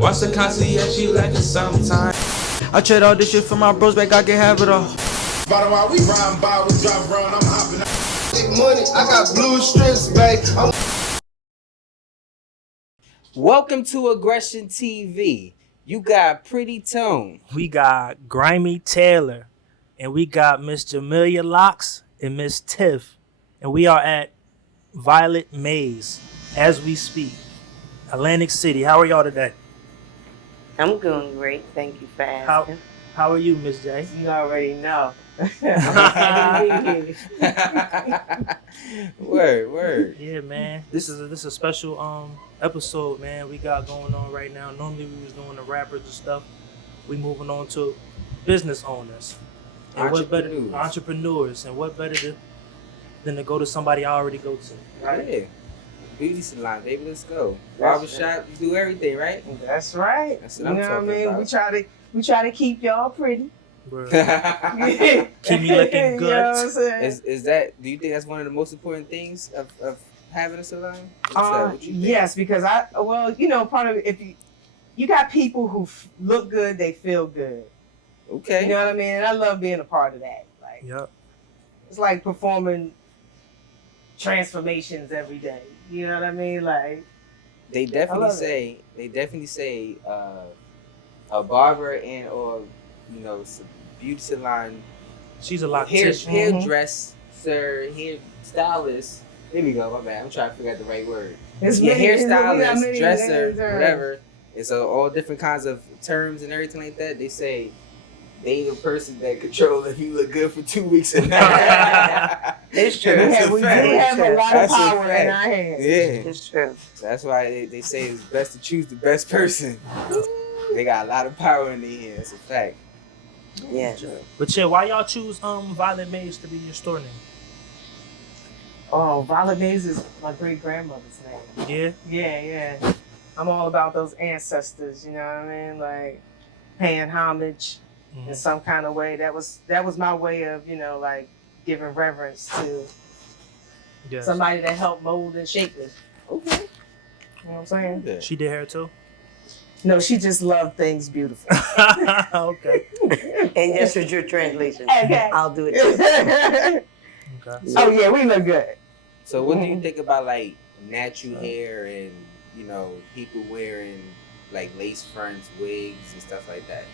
Watch the concierge, she like it sometimes. I trade all this shit for my bros, back I can have it all. Bottom while we ride by, we drive around, I'm hopping. Big money, I got blue strips, babe. Welcome to Aggression TV. You got Pretty Tone. We got Grimy Taylor, and we got Miss Jamillia Locs and Miss Tiff, and we are at Violet Maze as we speak, Atlantic City. How are y'all today? I'm doing great. Thank you for asking. How are you, Miss J? You already know. Word. Yeah, man. This is a special episode, man. We got going on right now. Normally we was doing the rappers and stuff. We moving on to business owners. And entrepreneurs. And what better than to go to somebody I already go to. Right? Yeah. Beauty salon, baby, let's go. Barbershop, you do everything, right? That's right. That's what I'm talking about. We try to keep y'all pretty. Keep me looking good. You know what I'm saying? Is that? Do you think that's one of the most important things of having a salon? What you think? Yes, because part of it, if you got people who look good, they feel good. Okay. You know what I mean? And I love being a part of that. Like, yep. It's like performing transformations every day. You know what I mean? Like, they definitely say a barber or beauty salon. She's a loctician. Hairdresser, hair stylist. There we go. My bad. I'm trying to figure out the right word. Hairstylist, dresser, whatever. And so all different kinds of terms and everything like that. They say they the person that control if you look good for 2 weeks or not. It's true. We do have a lot of power in our hands. Yeah. It's true. So that's why they say it's best to choose the best person. They got a lot of power in their hands. It's a fact. Yeah. But why y'all choose Violet Maze to be your store name? Oh, Violet Maze is my great grandmother's name. Yeah? Yeah. I'm all about those ancestors, you know what I mean? Like paying homage in some kind of way. That was my way of, like giving reverence to somebody that helped mold and shape it. Okay. You know what I'm saying? Yeah. She did hair too? No, she just loved things beautiful. Okay. And just with your translation, okay. I'll do it too. Okay. Oh yeah, we look good. So what do you think about like natural hair and people wearing like lace fronts, wigs, and stuff like that?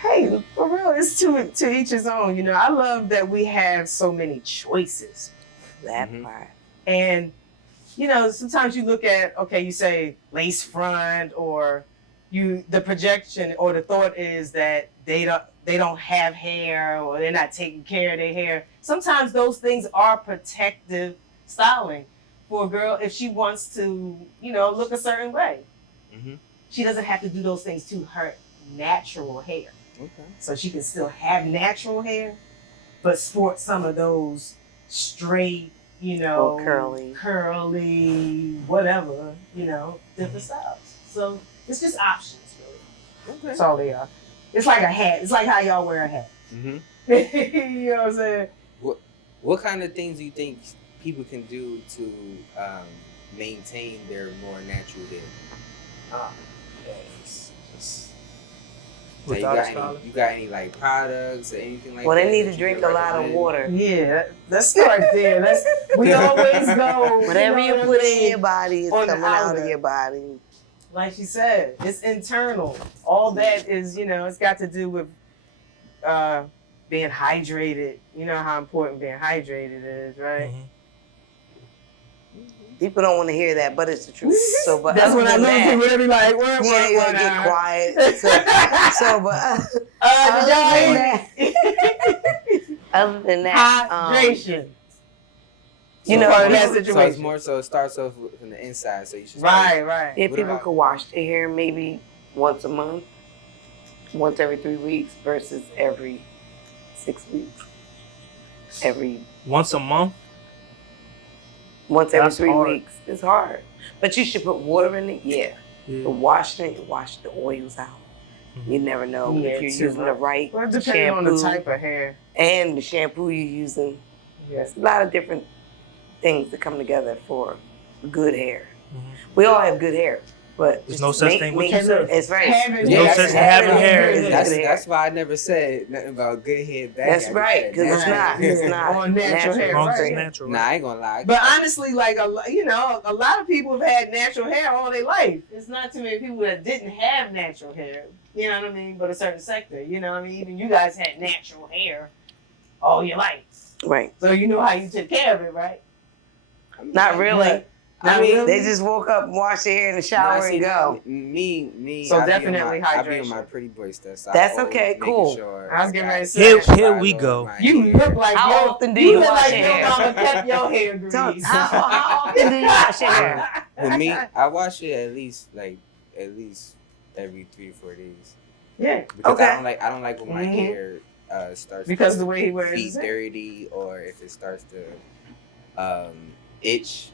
Hey, for real, it's to each his own. I love that we have so many choices. That part. And sometimes you look at, you say lace front, or the projection or the thought is that they don't have hair, or they're not taking care of their hair. Sometimes those things are protective styling for a girl if she wants to, look a certain way. Mm-hmm. She doesn't have to do those things to her natural hair. Okay. So she can still have natural hair, but sport some of those straight, or curly, whatever, different styles. So it's just options, really. Okay. That's all they are. It's like a hat. It's like how y'all wear a hat. Mm-hmm. You know what I'm saying? What kind of things do you think people can do to maintain their more natural hair? You got any like products or anything like that? Well, they need to drink a lot of water. Yeah, let's start there. We always go. Whatever you put in your body is coming out of your body. Like she said, it's internal. All that is, it's got to do with being hydrated. You know how important being hydrated is, right? Mm-hmm. People don't want to hear that, but it's the truth. So, but that's when I know people to be like, you gotta get quiet. Other than that, hydration. That situation. So it's more so it starts off from the inside. So you should right. Yeah, people could wash their hair maybe once a month, once every 3 weeks versus every 6 weeks. Once a month. Once every 3 weeks. It's hard. But you should put water in it, yeah. But washing it, wash the oils out. Mm-hmm. You never know if you're using the right depending shampoo. On the type of hair. And the shampoo you're using. Yeah. There's a lot of different things that come together for good hair. Mm-hmm. We all have good hair. But There's no such thing. What you make said. it's right. Having No hair. sense in having hair. That's why I never said nothing about good hair, bad That's hair. right, because it's not. It's Yeah. not. On natural hair, As long as it's right. natural. Nah, I ain't gonna lie. But honestly, like a lot of people have had natural hair all their life. It's not too many people that didn't have natural hair. You know what I mean? But a certain sector. You know what I mean? Even you guys had natural hair all your life, Right. so you know how you took care of it, right? Not really. Not really? They just woke up and wash their hair in the shower and go. Me. So I definitely I be on hydration. my pretty boy stuff. So That's I always okay, making cool. Sure I was getting ready to say. Here we go. You look like How often do you you look wash like your your hair? mama kept your hair greased. So, how often do you wash your hair? With me, I wash it at least every 3 or 4 days. Yeah. Because Okay. I don't like when my Mhm. hair starts Because to the way he wears be his hair. dirty or if it starts to itch.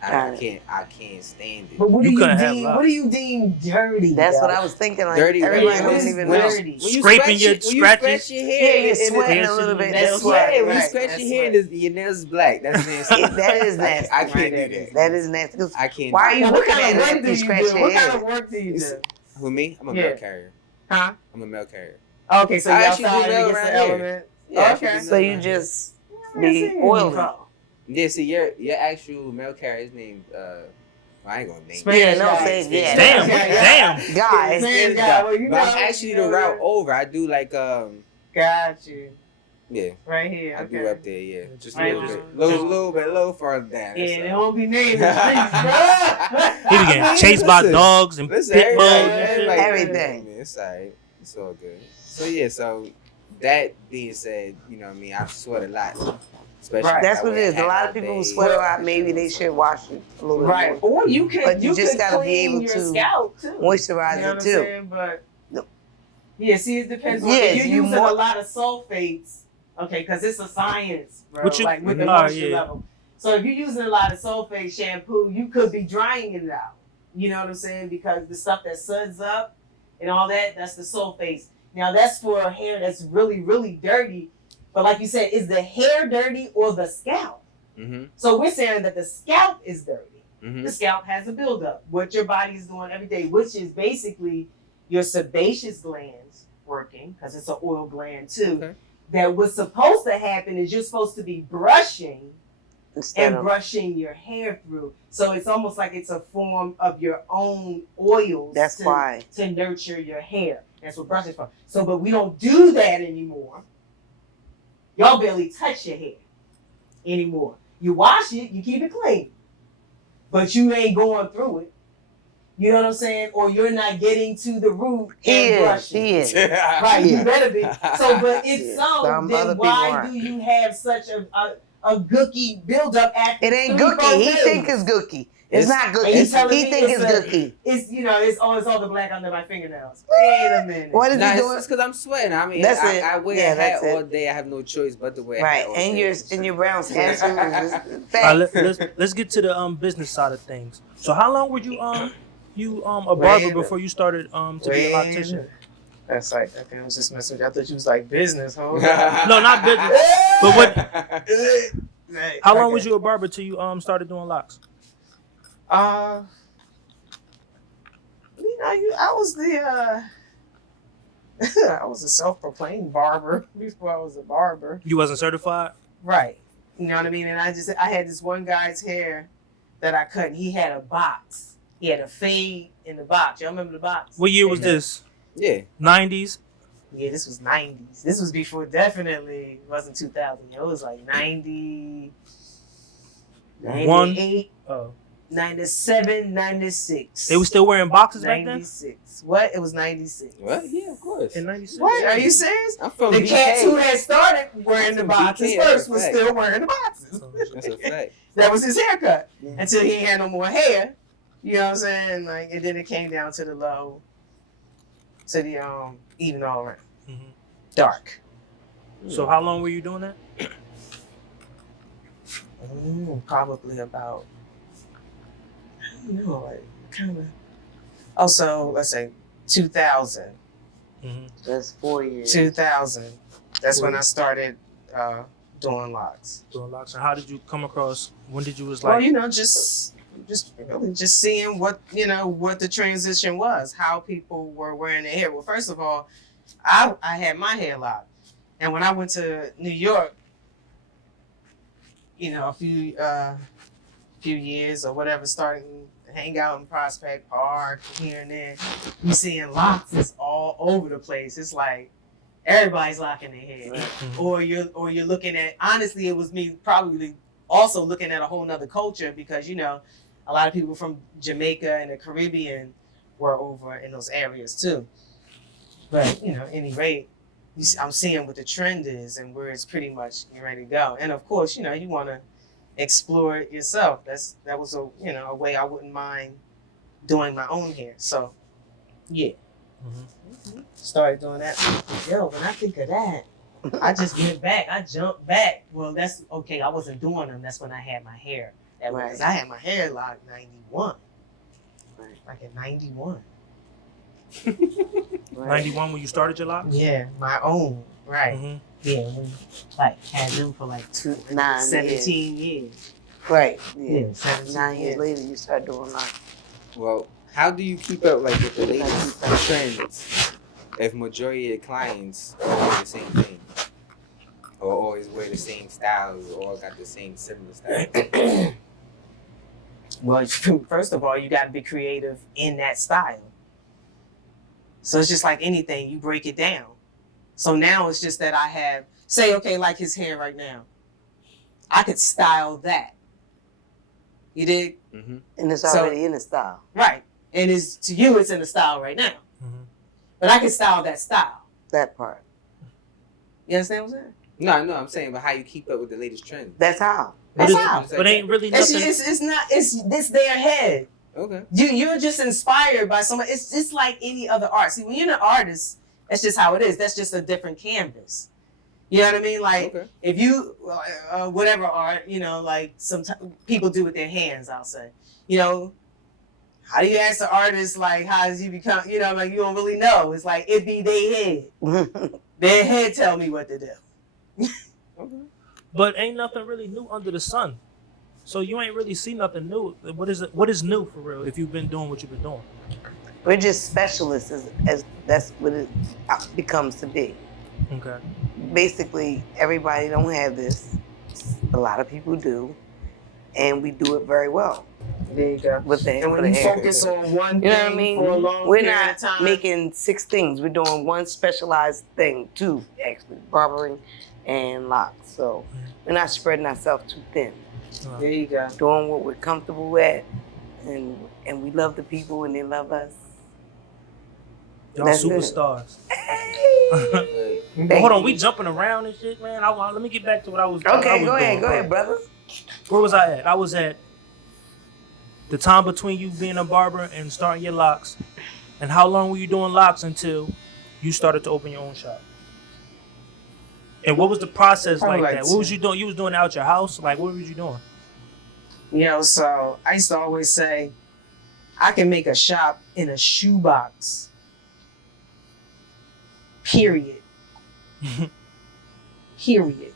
Got I can't stand it. But what You do you couldn't have deem? locks. What do you deem dirty? That's though? what I was thinking. Like Dirty, everybody right? don't It's even dirty. know. When you Scraping scratch your when you scratches? scratch your Yeah, hair, you're and sweating it's- a little bit. that's That's sweat. sweat. when you Right, scratch that's your hair, sweat. your nails is black. That's nasty. That is nasty. I can't Right, do that. That is nasty. 'Cause I can't. Why are do you Now, looking what at kind it of work after do you you scratch do? your What kind head? of work do you do? Who me? I'm a Yeah. mail carrier. Huh? I'm a mail carrier. Okay, so I you're actually do outside mail and get around the here. element. Yeah, I Okay. actually do So mail you around here. just be oily. Yeah, see, your actual mail carrier is named I ain't gonna name Spanish Yeah, no, guy. say yeah. Damn, Yeah. damn. Guys. Spanish But guy. Well, you know, I'm actually the route over. I do like Got you. yeah. Right here. I Okay. do up there, yeah. Just a Right little on. bit. Little further down. Yeah, that's they all. won't be named in the streets, bro. He be getting chased by Listen, dogs and Listen, pit bulls and everybody, shit. Everything. Man, it's alright. It's all good. So yeah, so that being said, you know what I mean, I sweat a lot. Especially Right. if That's I what it wear is. A lot of hat people all who day. sweat a lot, maybe they should wash it a little bit Right. more. Or you could But you just gotta gotta be able your to scalp too. Moisturize You know what it I'm too. saying? But No. yeah, see, it depends. On, Yes, if you're you using more- a lot of sulfates, okay, because it's a science, bro. What you- like with the Oh, moisture yeah. level. So if you're using a lot of sulfate shampoo, you could be drying it out. You know what I'm saying? Because the stuff that suds up and all that, that's the sulfates. Now that's for hair that's really, really dirty. But like you said, is the hair dirty or the scalp? Mm-hmm. So we're saying that the scalp is dirty. Mm-hmm. The scalp has a buildup, what your body is doing every day, which is basically your sebaceous glands working, because it's an oil gland too. Okay. That what's supposed to happen is you're supposed to be brushing Instead and of brushing your hair through. So it's almost like it's a form of your own oils that's why. to nurture your hair. That's what brushing is for. So, but we don't do that anymore. Y'all barely touch your hair anymore. You wash it, you keep it clean, but you ain't going through it. You know what I'm saying? Or you're not getting to the root He and is. brushing. He is. Right, Yeah. you better be. So, but if Yeah. so, Some other then people why aren't. do you have such a gooky buildup after It ain't 3-4 gooky. He days? think it's gooky. It's not And you gooky. telling He me think it's it's a- gooky. It's it's all the black under my fingernails. Wait a minute. What is Nah, he it's doing? just because I'm sweating. I mean, That's it. I wear Yeah, a hat that's it. all day. I have no choice but to wear a Right, hat all and day. your brown skin too. All right, Facts. let's get to the business side of things. So how long were you a barber Wait a- before you started to be a loctician? That's like, okay, I was just messing with you. I thought you was like business, huh? No, not business. But what? How long was you a barber till you started doing locks? I was I was a self-proclaimed barber before I was a barber. You wasn't certified? Right. You know what I mean? And I had this one guy's hair that I cut. And he had a box. He had a fade in the box. Y'all remember the box? What year was this? Yeah. 90s? Yeah, this was 90s. This was before, definitely, it wasn't 2000. It was like 90, 98, Oh. 97, 96. They were still wearing boxes back then? 96. What? It was 96. What? Yeah, of course. In 96? What? Are you serious? I'm from The BK. cats who had started wearing I'm the from boxes BK, that's first a was fact. still wearing the boxes. That's a fact. That was his haircut. Mhm. Until he ain't had no more hair. You know what I'm saying? Like, and then it came down to the low, to the even all around. Mhm. Dark. So how long were you doing that? Probably about, I don't know, like kind of. Also, let's say 2000. Mm-hmm. That's 4 years. 2000. That's when I started doing locks. Doing locks. And how did you come across? When did you was Well, like? you know, just just really just seeing what the transition was, how people were wearing their hair. Well, first of all, I had my hair locked, and when I went to New York, a few years or whatever, starting to hang out in Prospect Park here and there, you seeing locks is all over the place. It's like everybody's locking their hair, or you're looking at. Honestly, it was me probably also looking at a whole nother culture because a lot of people from Jamaica and the Caribbean were over in those areas too. But any rate, I'm seeing what the trend is and where it's pretty much ready to go. And of course, you want to explore it yourself. That was a way I wouldn't mind doing my own hair. So, yeah, started doing that. Yo, when I think of that, I just went back. I jumped back. Well, that's okay. I wasn't doing them. That's when I had my hair. That was because I had my hair locked 91. Right. Like in 91. 91 when you started your locks? Yeah, my own. Right. Mm-hmm. Yeah, we had them for 17 years. Right. Yeah, 9 years later you start doing locks. Well, how do you keep up with the latest trends if majority of your clients all wear the same thing? Or always wear the same styles or all got the same similar styles? Well, first of all, you got to be creative in that style. So it's just like anything, you break it down. So now it's just that I have, like his hair right now. I could style that. You dig? Mm-hmm. And it's already in the style. Right. And to you, it's in the style right now. Mm-hmm. But I can style that style. That part. You understand what I'm saying? No, I'm saying, but how you keep up with the latest trends? That's how. That's how. But ain't really nothing. It's their head. Okay. You're just inspired by someone. It's just like any other art. See, when you're an artist, that's just how it is. That's just a different canvas. You know what I mean? Like, if you, whatever art, like sometimes people do with their hands, I'll say. How do you ask the artist, how does you become, you don't really know. It's like, it be their head. Their head tell me what to do. Okay. But ain't nothing really new under the sun. So you ain't really see nothing new. What is new for real if you've been doing what you've been doing? We're just specialists as that's what it becomes to be. Okay. Basically, everybody don't have this. A lot of people do. And we do it very well. There you go. And when you focus on one thing for a long period of time. We're not making 6 things. We're doing one specialized thing, 2 actually, barbering and locks. So we're not spreading ourselves too thin. There you go. Doing what we're comfortable with, and we love the people and they love us. Y'all superstars. Hey. Well, hold on, we jumping around and shit, man. Let me get back to what I was doing. Okay, go ahead, brother. Where was I at? I was at the time between you being a barber and starting your locks. And how long were you doing locks until you started to open your own shop? And what was the process like that? What was you doing? You was doing it out your house? Like, what was you doing? So I used to always say, I can make a shop in a shoebox. Period. Period.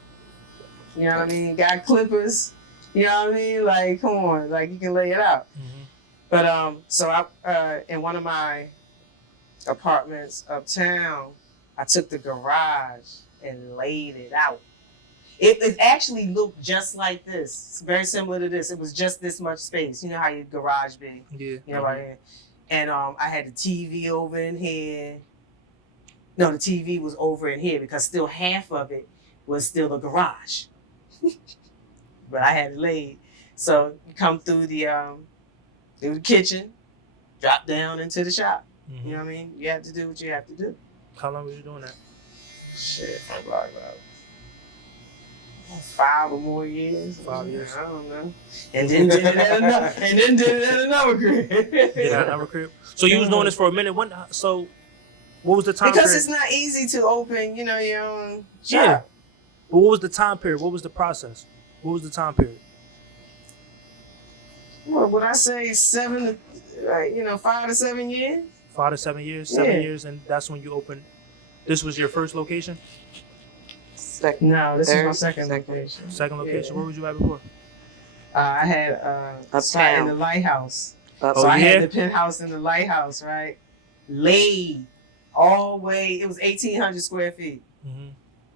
You know what I mean? Got clippers. You know what I mean? Like, come on. Like, you can lay it out. Mm-hmm. But, so I, in one of my apartments uptown, I took the garage and laid it out. It actually looked just like this. It's very similar to this. It was just this much space. You know how your garage be? Yeah. You know what I mean? And I had the TV over in here. No, the TV was over in here because still half of it was still a garage. But I had it laid. So you come through the kitchen, drop down into the shop. Mm-hmm. You know what I mean? You have to do what you have to do. How long was you doing that? Shit, for about 5 or more years. 5 years. I don't know. And then did it at another crib. Did at another crib? So you was doing this for a minute. So what was the time because period? It's not easy to open, your own shop. Yeah. But what was the time period? What was the process? What was the time period? What would I say? 5 to 7 years. 5 to 7 years. 7 years, and that's when you opened. This was your first location? No, this is my second location. Second location. Yeah. Where was you at before? I had a spot in the lighthouse. So I had the penthouse in the lighthouse, right? Laid all the way. It was 1,800 square feet. Mm-hmm.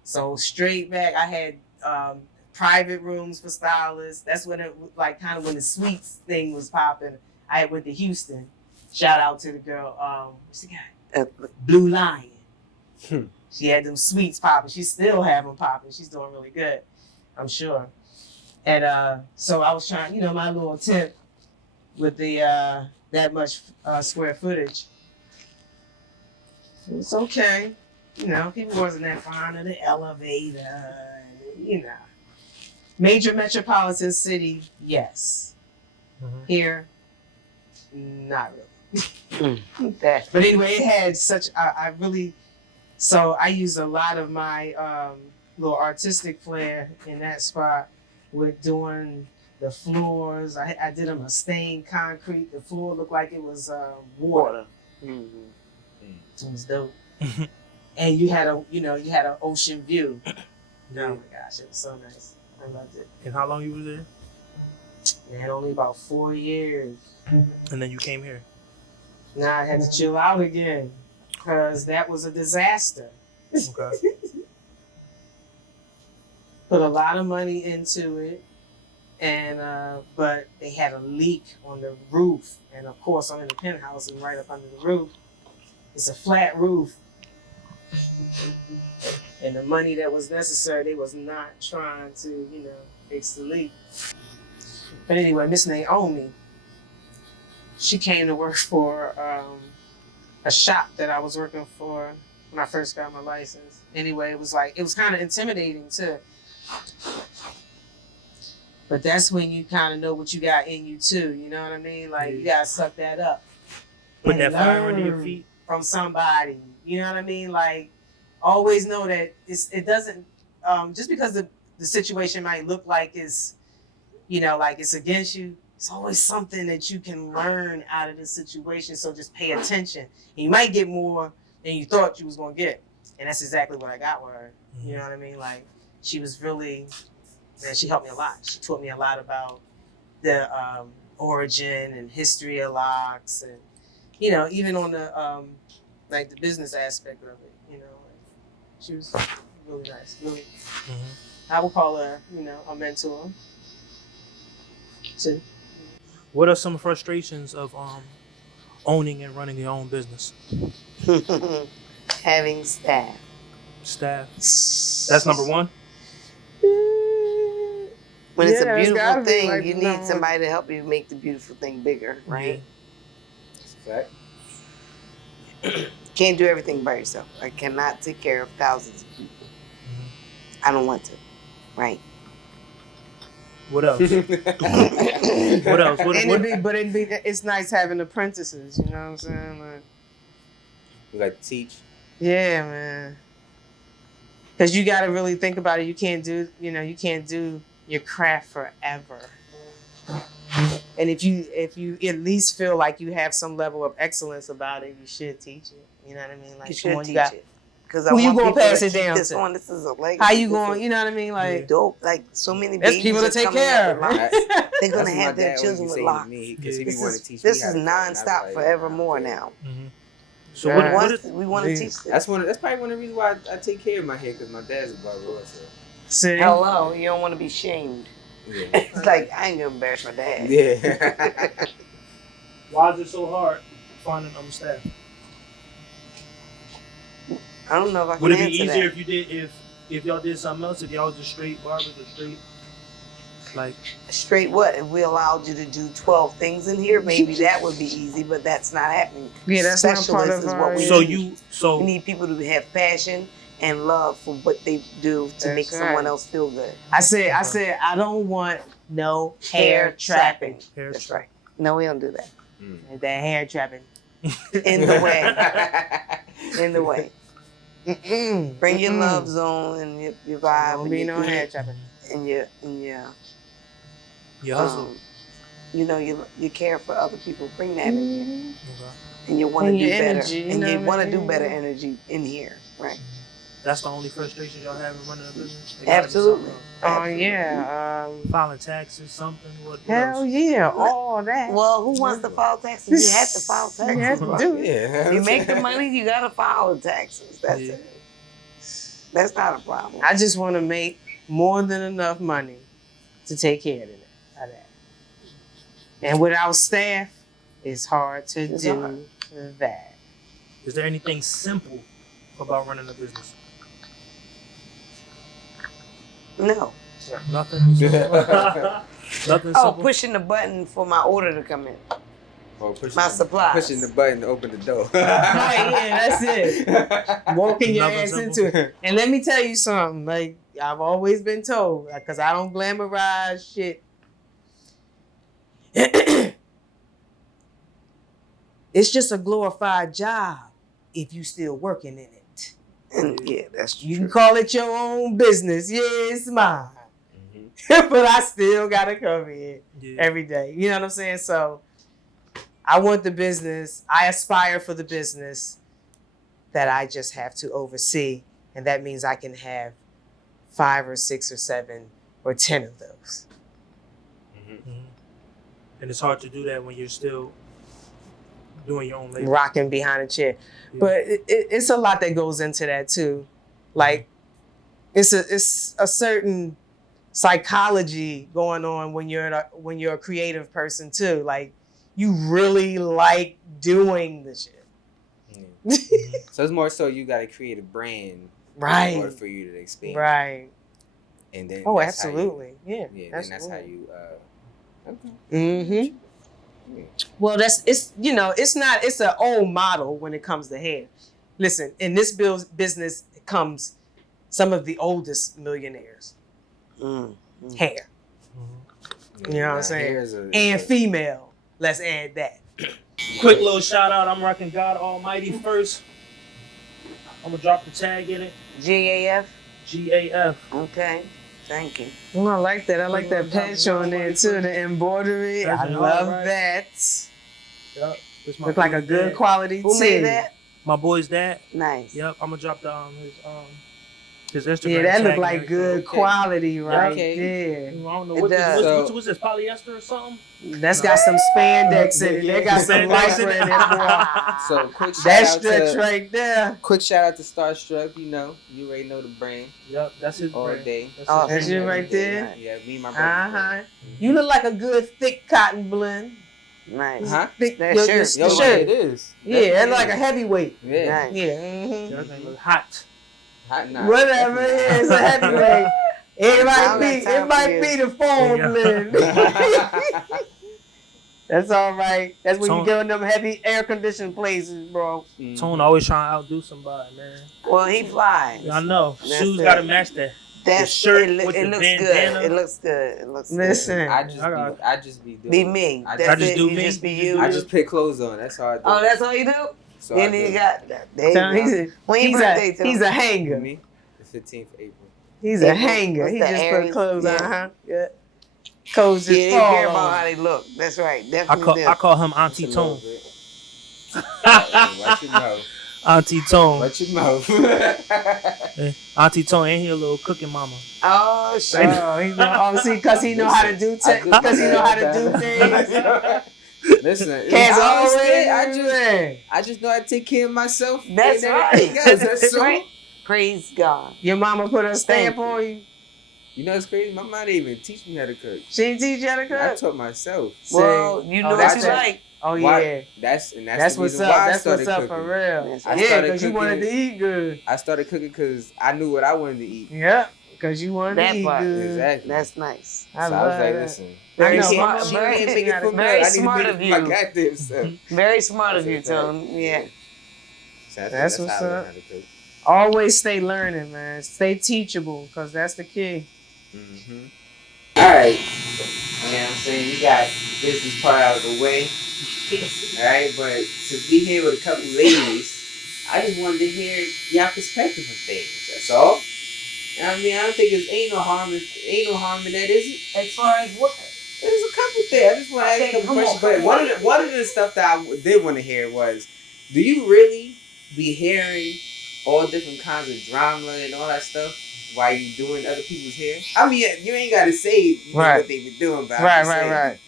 So straight back, I had private rooms for stylists. That's when it like kind of when the suites thing was popping. I went to Houston. Shout out to the girl. What's the guy? Blue Lion. She had them suites popping. She still have them popping. She's doing really good, I'm sure. And so I was trying, you know, my little tip with the that much square footage. It's okay. You know, people wasn't that fond of the elevator, and, you know. Major metropolitan city, yes. Mm-hmm. Here, not really. But anyway, it had such, so I use a lot of my little artistic flair in that spot with doing the floors. I did them a stained concrete. The floor looked like it was water. Mm-hmm. It was dope. And you had an ocean view. Yeah. Oh my gosh, it was so nice. I loved it. And how long you was there? Man, only about 4 years. And then you came here. Now I had to chill out again because that was a disaster. Okay. Put a lot of money into it, and but they had a leak on the roof, and of course I'm in the penthouse and right up under the roof. It's a flat roof, and the money that was necessary, they was not trying to, you know, fix the leak. But anyway, Miss Naomi, she came to work for a shop that I was working for when I first got my license. Anyway, it was kind of intimidating too. But that's when you kind of know what you got in you too. You know what I mean? Like you gotta suck that up. Put that fire under your feet from somebody. You know what I mean? Like always know that it doesn't just because the situation might look like it's, you know, like it's against you. It's always something that you can learn out of the situation. So just pay attention. And you might get more than you thought you was gonna get. And that's exactly what I got with her. You know what I mean? Like she was really, man, she helped me a lot. She taught me a lot about the origin and history of Locs, and you know, even on the like the business aspect of it. You know, she was really nice. Really, I would call her, you know, a mentor. Too. What are some frustrations of owning and running your own business? Having staff. Staff. That's number one? When it's a beautiful thing, like you need somebody to help you make the beautiful thing bigger, right? Yeah. Fact. Can't do everything by yourself. I cannot take care of thousands of people. I don't want to, right? What else? What else? It's nice having apprentices, you know what I'm saying? Like, You like to teach? yeah, man. Because you got to really think about it. You can't do your craft forever. And if you at least feel like you have some level of excellence about it, you should teach it. You know what I mean? Like, You should teach it. Because who you gonna pass it down to? This is a legacy. How you going? You know what I mean? Like, dope. Like so many there's babies people to take care of. They're gonna have their children with Locs. This is nonstop forevermore now. So we want to teach this. That's probably one of the reasons why I take care of my hair, because my dad's a barber also. See? Hello, you don't want to be shamed. Yeah. It's like I ain't gonna embarrass my dad. Yeah. Why is it so hard finding staff? I don't know if I can Would it be answer easier that. if you did if y'all did something else? If y'all was just straight barbers or straight like Straight what? If we allowed you to do 12 things in here, maybe that would be easy, but that's not happening. Yeah, that's not part of Specialists is our- what we so need. you We need people to have passion and love for what they do to make someone else feel good. I said, I don't want no hair trapping. hair That's right. No, we don't do that. That hair trapping. In the way. In the way. Bring your love zone and your vibe. Don't and be your no hair trapping. And your You hustle. you know, you care for other people. Bring that in here. Okay. And you want to And do your better. energy, you And know you what want I to do mean? better energy in here, right? That's the only frustration y'all have in running a business? There gotta be Absolutely. something Oh yeah. else. Filing taxes, something. What Hell else? yeah, all that. Well, who wants to file taxes? You have to file taxes. You have to do it. Yeah. You make the money, you gotta file the taxes. That's Yeah. it. That's not a problem. I just want to make more than enough money to take care of that. And without staff, it's hard to It's do hard. that. Is there anything simple about running a business? No. Nothing. Nothing Oh, simple. pushing the button for my order to come in. Or pushing, My supplies. Pushing the button to open the door. Right, yeah, that's it. Walking your Nothing ass simple. into it. And let me tell you something, like I've always been told, because I don't glamorize shit. It's just a glorified job if you still working in it. Yeah, that's You true. can call it your own business. Yeah, it's mine. But I still gotta come in Yeah. every day. You know what I'm saying? So I want the business. I aspire for the business that I just have to oversee. And that means I can have 5 or 6 or 7 or 10 of those. Mhm. And it's hard to do that when you're still doing your own labor. Rocking behind a chair. Yeah. But it's a lot that goes into that too. Like it's a certain psychology going on when you're a creative person too. Like you really like doing the shit. So it's more so you got to create a brand in Right. order for you to expand. Right. And then Oh, that's how you- absolutely. Yeah. yeah, then that's how you. Okay. Mm-hmm. Yeah. Well, it's an old model when it comes to hair. Listen, in this business comes some of the oldest millionaires. Hair. Mhm. You know what I'm saying? And female. Let's add that. Quick little shout out. I'm rocking God Almighty first. I'm gonna drop the tag in it. GAF? GAF. Okay. Thank you. Oh, I like that. I like that patch on there too. The embroidery. I That's love right. that. Yep. This my Look like a boy's good dad. quality Who tee. made that? My boy's dad. Nice. Yep. I'm gonna drop his Instagram. Yeah, that tag look and like everything. good quality right Okay. there. I don't know It what does. this, what's this, polyester or something? That's got some spandex in it. They got some Spandex life in in it. it, boy. So quick shout That out stretch to right there. quick shout out to Starstruck. You already know the brand Yep, that's his all brand. day. Oh, That's his you brand. right there. Yeah, me and my brother. Uh-huh. You look like a good thick cotton blend. Nice. Huh? Thick, That your shirt. the Yo, shirt. it is. Yeah, it's like a heavyweight. Yeah. Nice. Yeah. Mm-hmm. Everything look hot. Hot night. Whatever it is, a heavyweight. It I might don't got time for be the foam Yeah. blend. That's all right. That's when you Tone- go in them heavy air conditioned places, bro. Tone always trying to outdo somebody, man. Well, he flies. I know. That's Shoes it. gotta match that. That's shirt it. with It the looks bandana. good. It looks good. It looks Listen. I just be doing good. Be it. me. I That's just it. do You me. just be you. I just put clothes on. That's all I do. Oh, that's all you do? so Then I you do. got that. There Tell him you go. When your birthday, Tone? he's a hanger. Me, the 15th of April. He's a April. hanger. What's He that, just put Aries? clothes on, Yeah. huh? Yeah. Clothes just Yeah, they fall care about on. how they look. That's right. I Definitely. call him Auntie Just a little Tone. bit. Watch your mouth. Auntie Tone. Watch your mouth. Auntie Tone ain't he a little cooking mama? Oh, shit. Oh, he know. Oh, see, cause he know how to do because he know how to do things. Listen, Can't I just know how to take care of myself. That's and right. everything else. That's That's so. right. Praise God. Your mama put a stamp Thank you. on you. You know what's crazy? My mom didn't even teach me how to cook. She didn't teach you how to I cook. taught myself. Well, you know that's what you it. like. Oh Why- yeah, That's that's the what's reason up. why I That's started what's up cooking. for real. Yes, I Yeah, started because you wanted to cooking. eat good. I started cooking because I knew what I wanted to eat. Yeah, because you wanted That to eat part. good. Exactly. That's nice. So I was like, listen. Very she smart- can't- she very- can't make it for me. very I need to smart make it of for you. my goddamn self. Very smart of you, That's a fact. Tone. Yeah. So That's how what's I learned up. how to cook. Always stay learning, man. Stay teachable, because that's the key. Mm-hmm. All right. You know what I'm saying? We got business part out of the way. All right, but to be here with a couple ladies, I just wanted to hear y'all perspective of things. That's all. I mean, I don't think ain't no harm in that, is it? As far as what? There's a couple things. I just want to ask you a couple come on, questions. But come one on. of the stuff that I did want to hear was, do you really be hearing all different kinds of drama and all that stuff while you doing other people's hair? I mean, you ain't gotta say what they been doing, but I'm just saying. Right.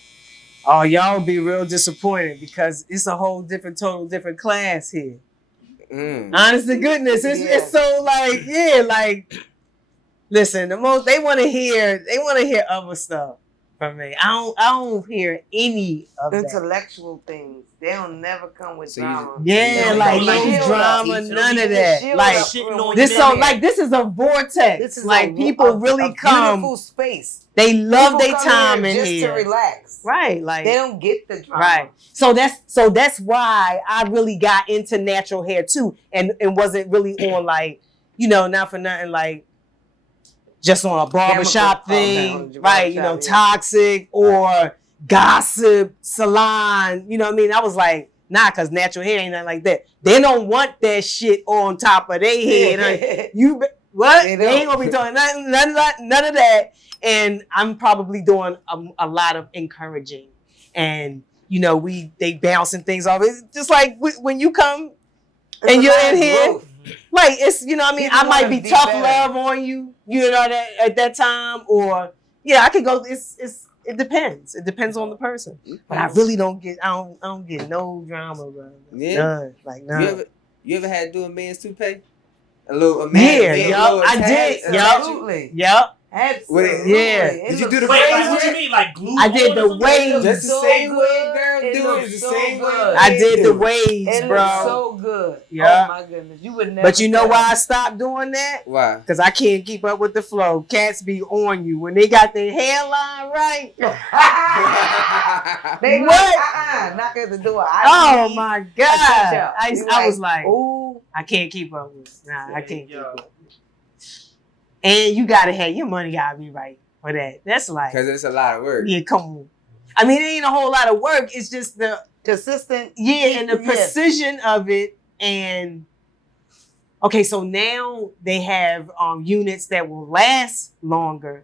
Oh, y'all be real disappointed because it's a whole total different class here. Honest to goodness, it's so like, like, listen, they want to hear other stuff from me. I don't hear any of intellectual things. They don't never come with drama. Like no drama, none of that. Like this is a vortex. This is like people really come. Beautiful space. They love their time in just here to relax. Right, like they don't get the drama. Right. So that's why I really got into natural hair too, and wasn't really on like, not for nothing, like just on a barbershop thing, right? Toxic or gossip, salon. You know what I mean? I was like, nah, cause natural hair ain't nothing like that. They don't want that shit on top of their head. What? They ain't gonna be doing none of that. And I'm probably doing a lot of encouraging, and they bouncing things off. It's just like when you come and you're in here, like it's I might be tough love on you, at that time, or I could go. It depends. It depends on the person. But I really don't get. I don't get no drama, bro. None. Like none. You ever had to do a man's toupee? I did. Absolutely. Yep. Absolutely. Did you do the wait? What you mean, like glue? I did the waves. Just the same way, girl. Do it the same way. I did the waves, it bro. Looks so good. Yeah. Oh my goodness, you would never. But you know why I stopped doing that? Why? Because I can't keep up with the flow. Cats be on you when they got their hairline right. They what? Knock at the door. Oh my god! I was like, ooh, I can't keep up with. Nah, I can't keep up. And you gotta have your money gotta be right for that. That's like, because it's a lot of work. Yeah, come on. I mean, it ain't a whole lot of work. It's just the consistent. Yeah, and the precision of it. And okay, so now they have units that will last longer,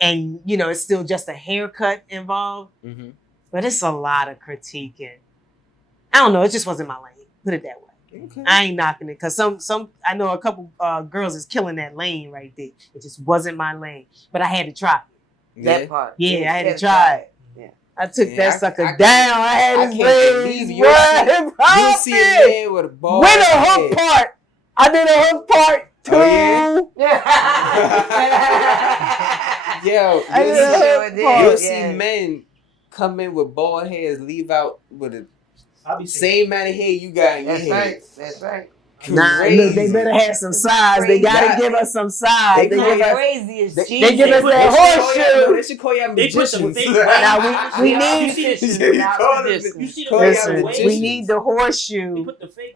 and it's still just a haircut involved. Mm-hmm. But it's a lot of critiquing. I don't know. It just wasn't my lane. Put it that way. Okay. I ain't knocking it because some I know a couple girls is killing that lane right there. It just wasn't my lane, but I had to try it. That part. Yeah, I had to try it. Yeah. I took that sucker down. I had his legs. You see a man with a ball. With a hook part. I did a hook part too. Oh, yeah? You'll see men come in with bald hairs, leave out with a same amount of hair you got in your head. That's right. Nah, look, they better have some size. They gotta give us some size. They give us crazy as cheese. They give us that horseshoe. They should call y'all magicians. Now we need. Listen, we need the horseshoe,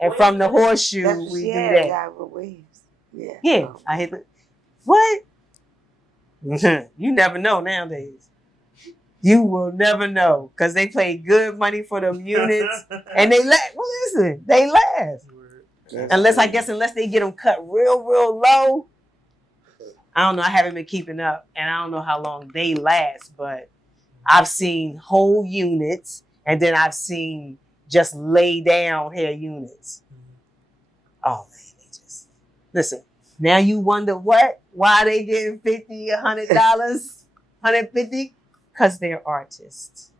and from the horseshoe we do that. Yeah, I hit the what? You never know nowadays. You will never know because they pay good money for them units, and they last. Well, listen, they last. Unless they get them cut real low. I don't know. I haven't been keeping up, and I don't know how long they last. But I've seen whole units, and then I've seen just lay down hair units. Oh man, they just listen. Now you wonder why they getting $50, $100, $150? Because they're artists.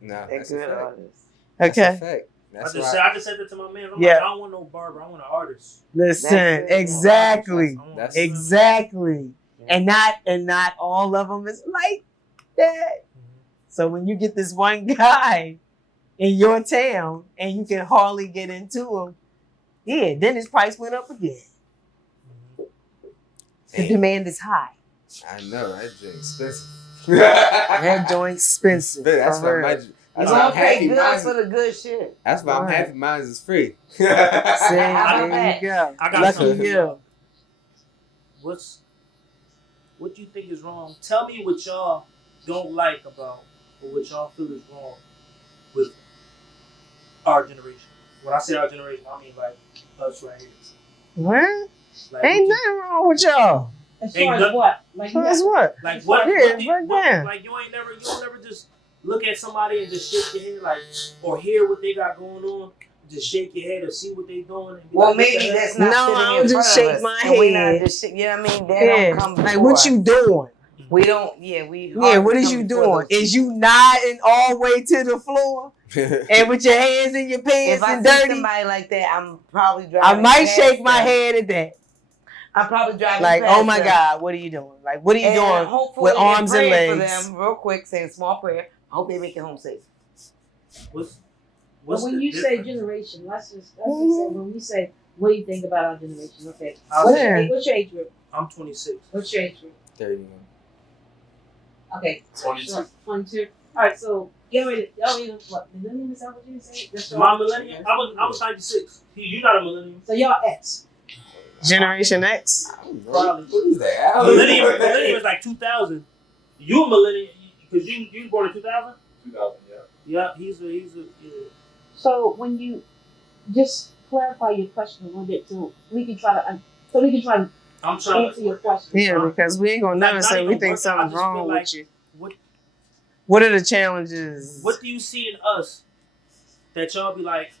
No, they're good artists. Okay. I just said that to my man. I'm like, I don't want no barber. I want an artist. Listen, exactly. Exactly. And not all of them is like that. So when you get this one guy in your town and you can hardly get into him, then his price went up again. The demand is high. I know, that joint's expensive. That joint's expensive. That's why I'm happy. Good for the good shit. That's why I'm happy. Mine is free. See, there you go. I got Lucky you. What do you think is wrong? Tell me what y'all don't like about, or what y'all feel is wrong with our generation. When I say our generation, I mean like us right here. What? Like, ain't nothing wrong with y'all. As far as what? Like what? Like what? Yeah, like you don't never just look at somebody and just shake your head like, or hear what they got going on. just shake your head or see what they doing? And be Well, like, maybe that's not No, sitting I don't in just front of shake us. my And we not head. just you know what I mean? That Yeah, don't come like before what you us. doing? We don't. Yeah, we. Yeah, what hardly is come you before doing? those Is you nodding all the way to the floor and with your hands in your people. pants If I and see dirty? somebody like that, I'm probably driving. I might past shake my them. head at that. I'm probably driving Like, past oh my them. God, what are you doing? Like, what are you And doing hopefully, with arms and praying for legs? them real quick, say a small prayer. I hope they make it home safe. What's But when the you say difference? generation, let's just say when we say, what do you think about our generation? Okay. Yeah. What's your age group? I'm 26. What's your age group? 31. Okay. 22. 22. All right. So y'all in what? Millennium, is that what you say? That's My millennium? I was 96. You not a millennium. So y'all X. Generation X. Probably. What is that? Millennium is like 2000. You a millennium because you was born in 2000? 2000, yeah. Yeah, he's a yeah. So when you just clarify your question a little bit, so we can try to I'm trying answer your question. Yeah, because we ain't gonna never Not say we even think work, I something's just wrong feel with like you. What What are the challenges? What do you see in us that y'all be like,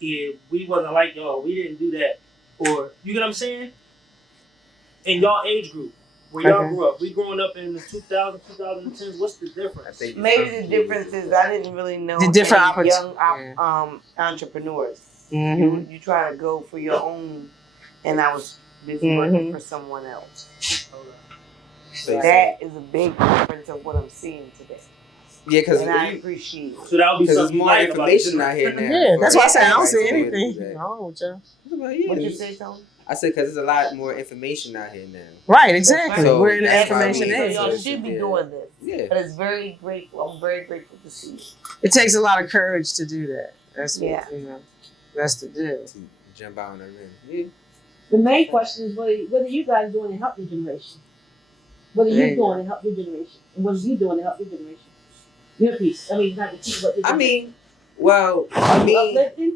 yeah, we wasn't like y'all, we didn't do that, or you get what I'm saying? In y'all age group where y'all grew up, we growing up in the 2000, 2010s. What's the difference? I think Maybe the difference is I didn't really know The different any young opportunities. entrepreneurs. Mhm. You try to go for your own, and I was busy working for someone else. So That is a big difference of what I'm seeing today, yeah, because and I appreciate it. So that would be there's something you more like about it. information out here now. Yeah, that's why I say I don't see Everybody anything do that. wrong with you. What'd you say, Tony? I said because there's a lot more information out here now. Right, exactly. So We're in the that's why information we- So age. y'all should be Yeah. doing this. Yeah. But it's very grateful. I'm very grateful to see it. It takes a lot of courage to do that. That's what, Yeah. you know. That's the deal. To jump out on the rim. Yeah. The main question is what are you guys doing to help your generation? What are There you you doing to help your generation? And what are you doing to help your generation? Your piece. I mean, not the piece, but I mean, uplifting.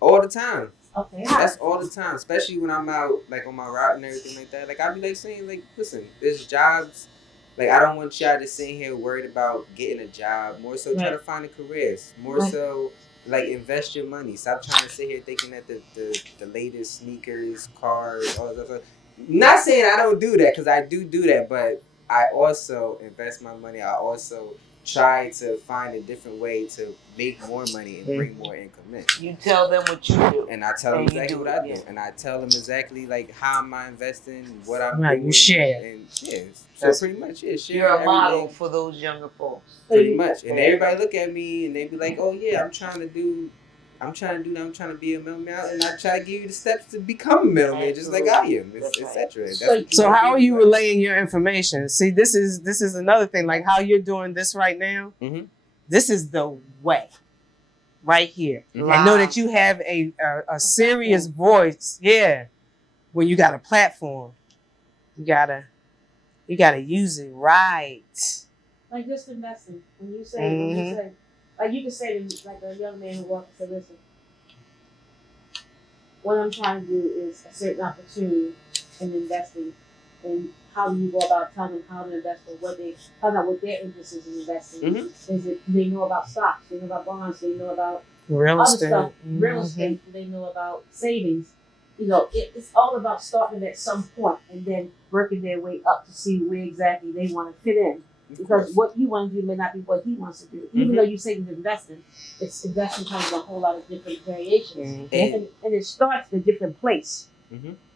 all the time. Okay. That's all the time, especially when I'm out, like on my route and everything like that. Like I be like saying, like, listen, there's jobs. Like I don't want y'all to sit here worried about getting a job. More so, try to find a career. More so, like invest your money. Stop trying to sit here thinking that the latest sneakers, cars, all that stuff. Not saying I don't do that, because I do that, but I also invest my money. I also try to find a different way to make more money and bring more income in. You tell them what you do. And I tell them And you exactly do what it, I do. yeah. And I tell them exactly like how am I investing, what I'm Right, doing. you share. And yeah, so That's- pretty much, yeah, share You're a model everything, for those younger folks. pretty much. And everybody look at me and they be like, oh yeah, I'm trying to be a middleman, and I try to give you the steps to become a middleman, just like I am, etc. So how are you relaying your information? See, this is another thing. Like how you're doing this right now. Mhm. This is the way, right here. I know that you have a serious voice. Yeah, when you got a platform, you gotta use it right. Like just investing. When you say, like you can say to like a young man who walks and say, listen, what I'm trying to do is a certain opportunity in investing, and how do you go about telling them how to invest or what their interest is in investing? Is it do they know about stocks? Do they know about bonds? Do they know about Real other estate. stuff? Real estate? Do they know about savings? You know, it's all about starting at some point and then working their way up to see where exactly they want to fit in. Because what you want to do may not be what he wants to do. Even though you say it's investing, investing comes in a whole lot of different variations. And it starts in a different place.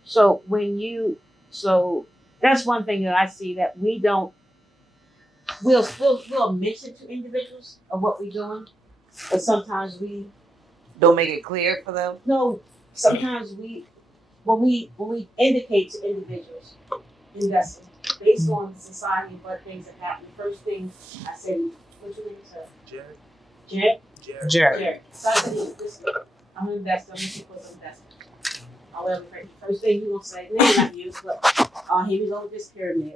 So so that's one thing that I see that we don't, we'll mention to individuals of what we're doing, but sometimes we Don't make it clear for them. no, sometimes when we indicate to individuals investing based on society and what things that happen, the first thing I say, what's your name, sir? Jared. Jared. So I said, listen, I'm an investor, I'm looking for some investment. However, first thing you're gonna say, maybe not you, but here we go with this pyramid.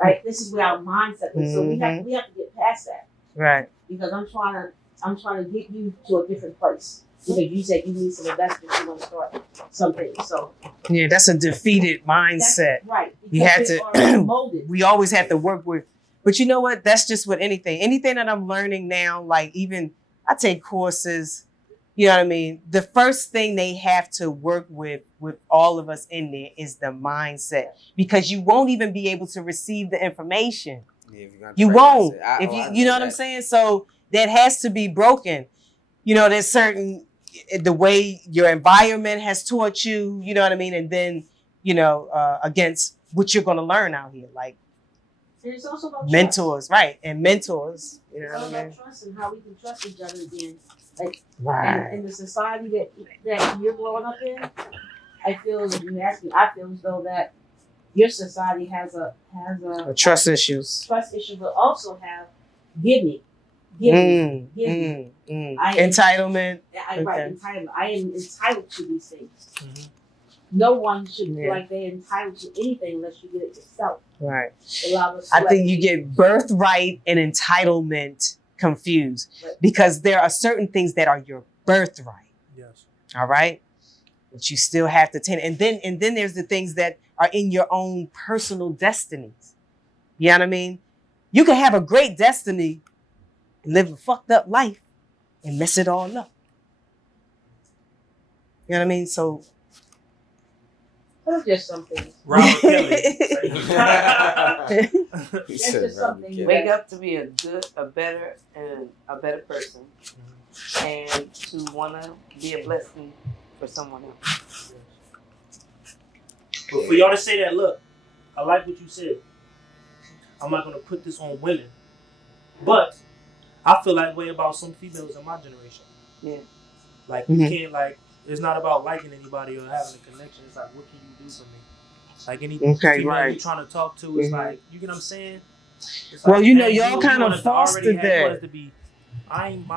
Right? This is where our mindset is. So we have to get past that. Right. Because I'm trying to get you to a different place. Because you said you need some investment, you want to start something. So Yeah, that's a defeated mindset. that's right. You Because had it's already to. molded. We always have to work with. But you know what? That's just with anything. Anything that I'm learning now, like even I take courses You know what I mean? The first thing they have to work with all of us in there is the mindset, because you won't even be able to receive the information. Yeah, if you're You won't. If I you know what I'm saying? So that has to be broken. You know, there's certain, the way your environment has taught you, you know what I mean? And then, you know, against what you're going to learn out here. Like, it's also about mentors, right? And mentors, you know it's all what I mean? about trust and how we can trust each other again. Like, Right. in the society that you're growing up in, I feel, if you ask me, I feel as though that your society has a Trust issues. trust issue, but also have giving. Entitlement. Right, entitlement. I am entitled to these things. Mm-hmm. No one should feel like they're entitled to anything unless you get it yourself. Right. I think you get birthright and entitlement confused, because there are certain things that are your birthright. Yes. All right. But you still have to tend. And then there's the things that are in your own personal destinies. You know what I mean? You can have a great destiny and live a fucked up life and mess it all up. You know what I mean? So that's just something. Robert Kelly. He said just something. Wake up to be a better person, and to want to be a blessing for someone else. But for y'all to say that, look, I like what you said. I'm not gonna put this on women, but I feel that way about some females in my generation. Yeah. Like you can't it's not about liking anybody or having a connection. It's like, what can you do for me? Like any female you're trying to talk to, it's like, you get what I'm saying? It's well, like, you know, y'all kind of fostered that. To be, I ain't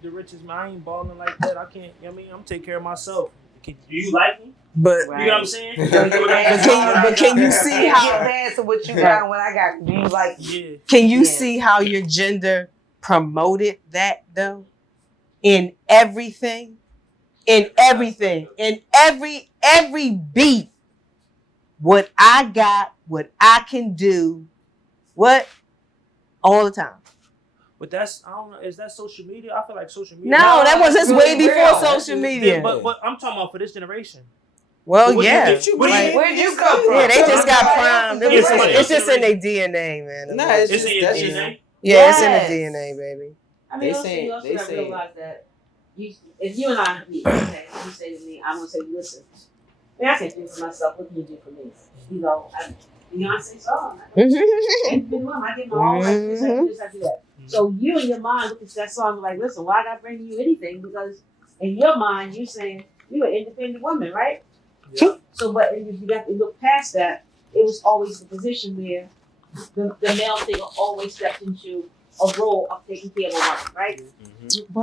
the richest man. I ain't balling like that. I can't. You know what I mean? I'm taking care of myself. Do you like me? But you know what I'm saying? but can you see how get bad to what you got and what I got? Do you like? Yeah. Can you see how your gender promoted that though? In everything, in every beat, what I got, what I can do, what all the time. But that's, I don't know, is that social media? I feel like social media. No, that was just way really before real. social media. But I'm talking about for this generation. Well, Where'd you come from? Yeah, they just got primed. Yeah, It's just in their DNA, man. Nah, it's It's just in your that's DNA. Yeah, it's in the DNA, baby. I mean, you also gotta realize that if you and I meet, okay, you say to me, I'm gonna say, listen, I can't do for myself. What can you do for me? You know, Beyonce song. I get my own this, I do that. So you in your mind look at that song like, listen, why I gotta bring you anything? Because in your mind, you saying you're an independent woman, right? Yeah. So, but if you got to look past that, it was always the position where the male figure always stepped into a role of taking care of a woman, right? Mm-hmm.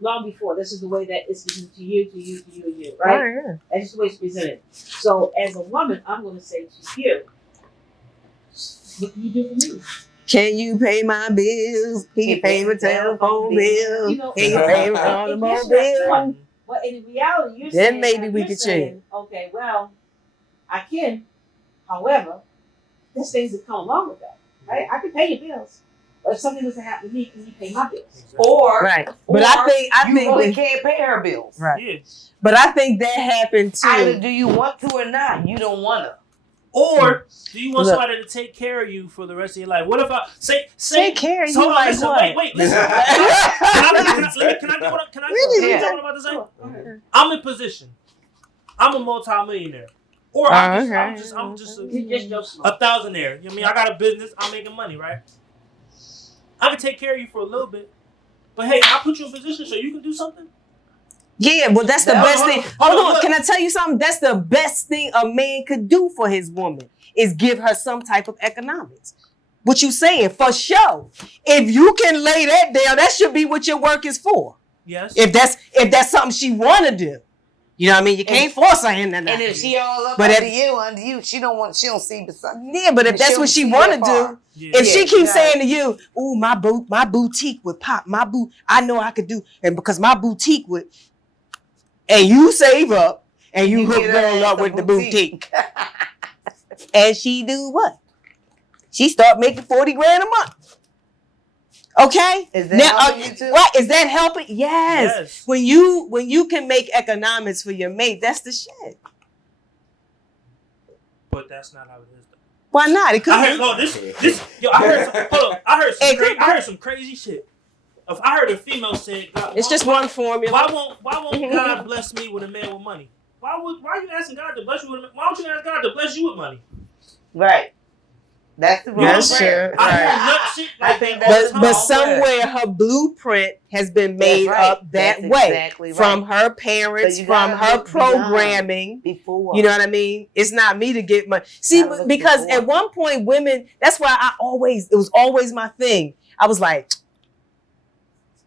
Long before, this is the way that it's presented to you, and you, right? Yeah. That's just the way it's presented. So, as a woman, I'm going to say to you, what can you do for me? Can you pay my bills? Can you pay my telephone bill? Can you pay my automobile bill? Well, in reality, you're then saying maybe we could change. Okay, well, I can. However, there's things that come along with that, right? I can pay your bills. But if something was to happen to me, can you pay my bills? Or but I think you really can't pay her bills. Right. Yeah. But I think that happened too. Either do you want to or not? You don't want to. Or do you want somebody to take care of you for the rest of your life? What if I say take care of you? Hold on, like listen, what? wait, listen. Can I get what I'm about to say? I'm in position. I'm a multi-millionaire. Or I'm just a thousandaire. You know what I mean? I got a business. I'm making money, right? I can take care of you for a little bit. But hey, I'll put you in position so you can do something. Yeah, well, that's the best thing. Hold on. Can I tell you something? That's the best thing a man could do for his woman is give her some type of economics. What you saying? For sure. If you can lay that down, that should be what your work is for. Yes. If that's something she want to do. You know what I mean? You can't force her into that. And if she all up under you, she don't see beside. Yeah, but if that's what she want to do, if she keeps saying to you, "Ooh, my boutique would pop, I know I could do," and because my boutique would, and you save up and you hook girl up with the boutique, and she do what? She start making $40,000 a month. Okay? Is that Now, helping you too? Right? Is that helping? Yes. Yes. When you can make economics for your mate, that's the shit. But that's not how it is. Why not? It could I heard, be. no, yo, I heard some, hold up, I heard some crazy shit. I heard a female say, God, It's just one formula. why won't God bless me with a man with money? Why are you asking God to bless you with? Why don't you ask God to bless you with money? Right. That's the wrong That's prayer. true. I heard Right. nut shit like I think that all that's the But time. somewhere her blueprint has been made That's right. up that That's way exactly right. from her parents, So you from gotta her look beyond programming. Before. You know what I mean? It's not me to get money. See, Gotta look because before. at one point, women. That's why it was always my thing. I was like,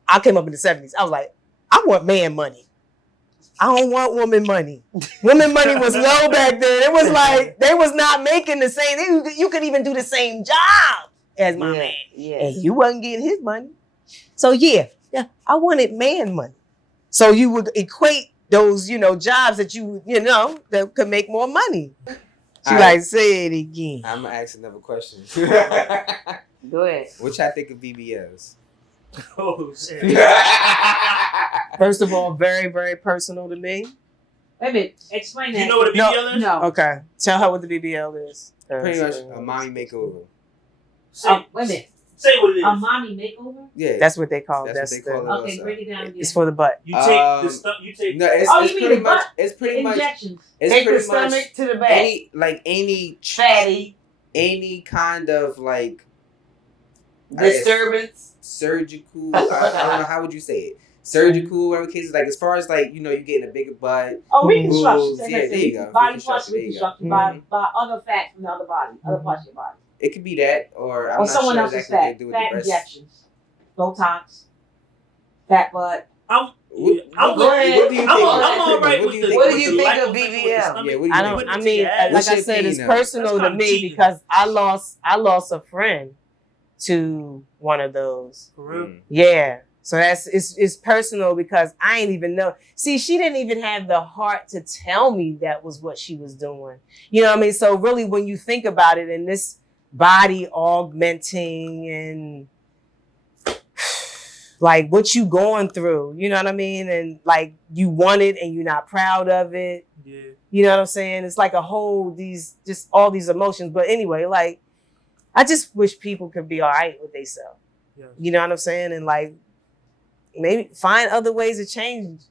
I came up in the 70s. I was like, I want man money. I don't want woman money. Woman money was low back then. It was like they was not making the same. You could even do the same job as my man, Yeah. and you wasn't getting his money. So yeah, I wanted man money. So you would equate those, jobs that that could make more money. She Alright. say it again. I'm gonna ask another question. Go ahead. What y'all think of BBLs? Oh shit. First of all, very, very personal to me. Wait a minute. Explain that. You know what a BBL is? No. Okay, tell her what the BBL is. Pretty much a mommy makeover. Wait a minute. Say what it is. A mommy makeover? Yeah, That's what they call it. That's what they call it. Okay, break it down again. It's for the butt. You take the stuff. You take. No, it's, Oh, it's you mean pretty the much. butt? It's pretty much. Injections. It's Take the pretty much stomach to the back. any Fatty. any kind of like Disturbance. surgical. I don't know how would you say it. Surgical, whatever cases. Like as far as like you getting a bigger butt. Oh, reconstruction. Boobs, yeah, there you go. Body parts Reconstruction, reconstruction there you by other fat from the other body, other parts of your body. It could be that, or I'm Or not someone sure else's exactly what fat. they do with Fat the breast. injections. Botox. Fat butt. I'm Go ahead. What do you think? I'm all right What with do the. you What think? do you with the think of liposuction with the BBL? stomach. Yeah, what do you I think? don't. I Put it mean, to your ass. like I What's said, your it's opinion of it? personal That's to kinda me cheating. because I lost a friend to one of those. For real. Yeah. So it's personal because I ain't even know. See, she didn't even have the heart to tell me that was what she was doing. You know what I mean? So really, when you think about it, and this body augmenting and like what you going through, you know what I mean? And like you want it and you're not proud of it. Yeah. You know what I'm saying? It's like a whole all these emotions. But anyway, like I just wish people could be all right with themselves. Yeah. You know what I'm saying? And like maybe find other ways to change.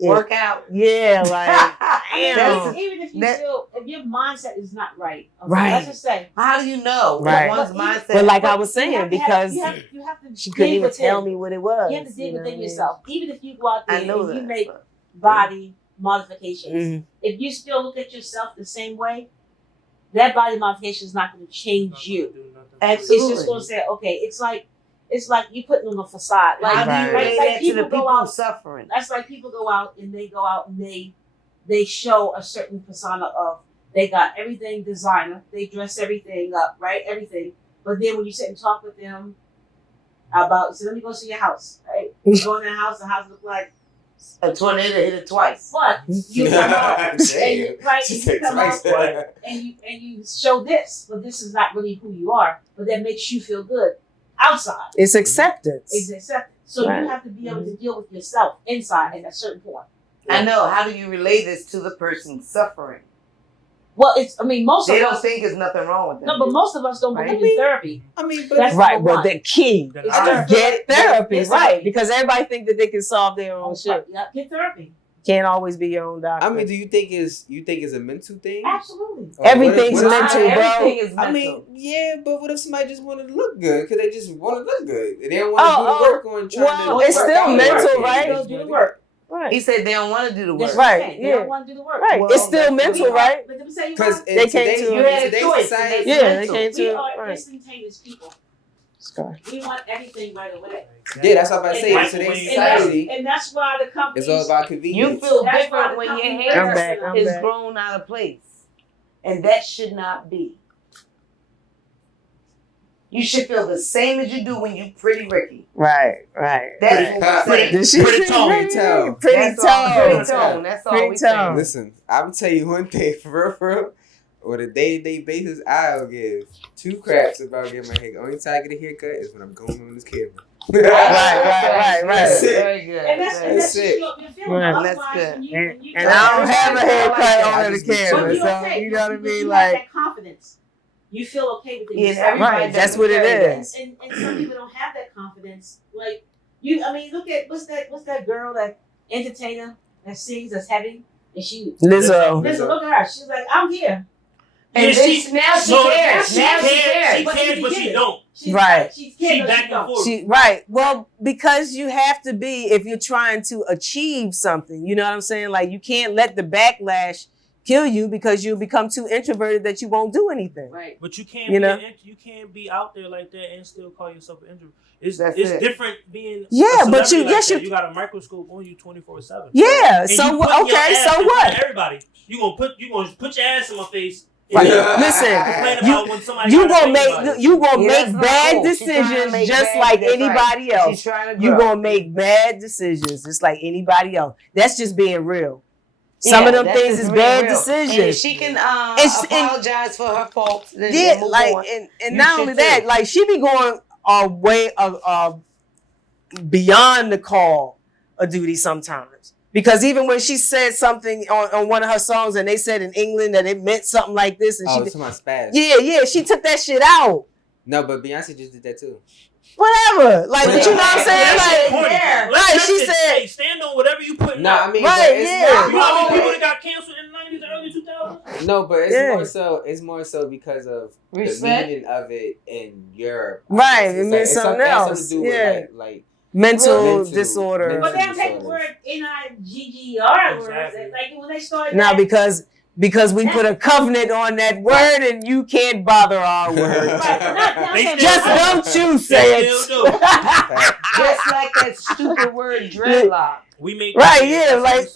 Work out. Yeah, like damn. Even if you that- feel, if your mindset is not right, okay, Right. let's just say. How do you know Right. one's But mindset? But like I But was you saying, have to because you have to she couldn't dig even within. tell me what it was. You have to dig know what I within mean? yourself. Even if you go out there I know and you that. make body modifications, Mhm. if you still look at yourself the same way, that body modification is not going to change Not you. gonna do nothing. Absolutely. It's just going to say, okay, it's like you putting on a facade. Like, How do you Right. relate like that to the people go people out. suffering? That's like people go out and they show a certain persona of they got everything designer, they dress everything up, right? Everything. But then when you sit and talk with them about, so let me go see your house, right? You go in the house look like, A tornado hit it twice. but you come out and you, right, She you said come out twice. and you show this, but this is not really who you are. But that makes you feel good outside. It's acceptance. It's accepted. So Right. you have to be able to deal with yourself inside at a certain point. I know. How do you relate this to the person suffering? Well, most They of don't us. think there's nothing wrong with them. No, but most of us don't Right. believe in therapy. I mean, but That's Right, number but one. the key Then It's I- therapy. get therapy, It's right? therapy. Because everybody think that they can solve their own shit. Yeah, get therapy. Can't always be your own doctor. I mean, do you think it's a mental thing? Absolutely. Or Everything's what if- mental, bro. Everything is mental. I mean, yeah, but what if somebody just wanted to look good? Because they just want to look good. And they don't want to do the work on trying well, to it's work still out. mental, Yeah, right? they They'll just do the wanna work. right, he said they don't want to do the work. That's Right, what I'm saying. They yeah. don't want to do the work. right. Well, It's still that's mental, what we right? But let me say you Because what. They came to- You had a today's choice, society, and Yeah, they mental. came We to are right. instantaneous people. Sorry. We want everything right away. Yeah, that's what I'm about to say. In Microwave. today's And that's, society, and that's why the companies. it's all about You convenience. feel That's why different the when your company hair I'm back, I'm is back. grown out of place. And that should not be. You should feel the same as you do when you pretty Ricky. Right. That's what we're saying. Did she Pretty say tone, right? tone. Pretty That's all. tone. Pretty tone. That's all Pretty we saying. tone. Listen, I'm gonna tell you one thing for real. on a day-to-day basis, I'll give 2 craps about getting my haircut. Only time I get a haircut is when I'm going on this camera. Right. That's it. Very good. And that's it. your feeling. Right. That's Otherwise, good. when you And I don't have a haircut I on the just be camera, chilling. so you know what I mean. You Like, have that confidence. You feel okay with it. Yeah, yourself. everybody right, that's what it is. And some people don't have that confidence. Like you, I mean, look at what's that girl, that entertainer that sings, that's heavy, and she Lizzo. look at her. She's like, I'm here. And Yeah, then now she cares. Now she cares. She cares, but she don't. She's Right. She's She back and forth. Right. Well, because you have to be, if you're trying to achieve something, you know what I'm saying? Like, you can't let the backlash kill you because you become too introverted that you won't do anything. Right. But you can't, you can't be out there like that and still call yourself an introvert. It's different being. Yeah, a but celebrity you got a microscope on you 24/7. Yeah. And So you putting your okay. ass So in front what? of everybody, you gonna put your ass in my face. Right. Complain Listen, about when somebody you try to gonna say somebody. make that's not bad cool. She's trying to decisions make just bad- like that's anybody right. else. She's trying to You grow. gonna make bad decisions just like anybody else. That's just being real. Some of them that's things just is real, bad real. decisions. And if she can apologize for her faults, then Yeah, move like on. and You not should only that, too. like she be going way beyond the call of duty sometimes. Because even when she said something on one of her songs and they said in England that it meant something like this, and Oh, somebody spaz. yeah, she took that shit out. No, but Beyonce just did that too. Whatever, like, but you know what I'm saying? Like, right? She said, "Hey, stand on whatever you put." No, I mean, right, but it's yeah. You know how many people not, that got canceled in the 90s and early 2000s? no, but it's Yeah. more so. It's more so because of Respect? the meaning of it in Europe. Right, It's it means it's something has else. something to do Yeah. with like mental disorder. But they don't take the word NIGGER words. Like when they started. Now, that, because we put a covenant on that word and you can't bother our word. Just don't you say it. Just like that stupid word dreadlock. We make Right, yeah, like,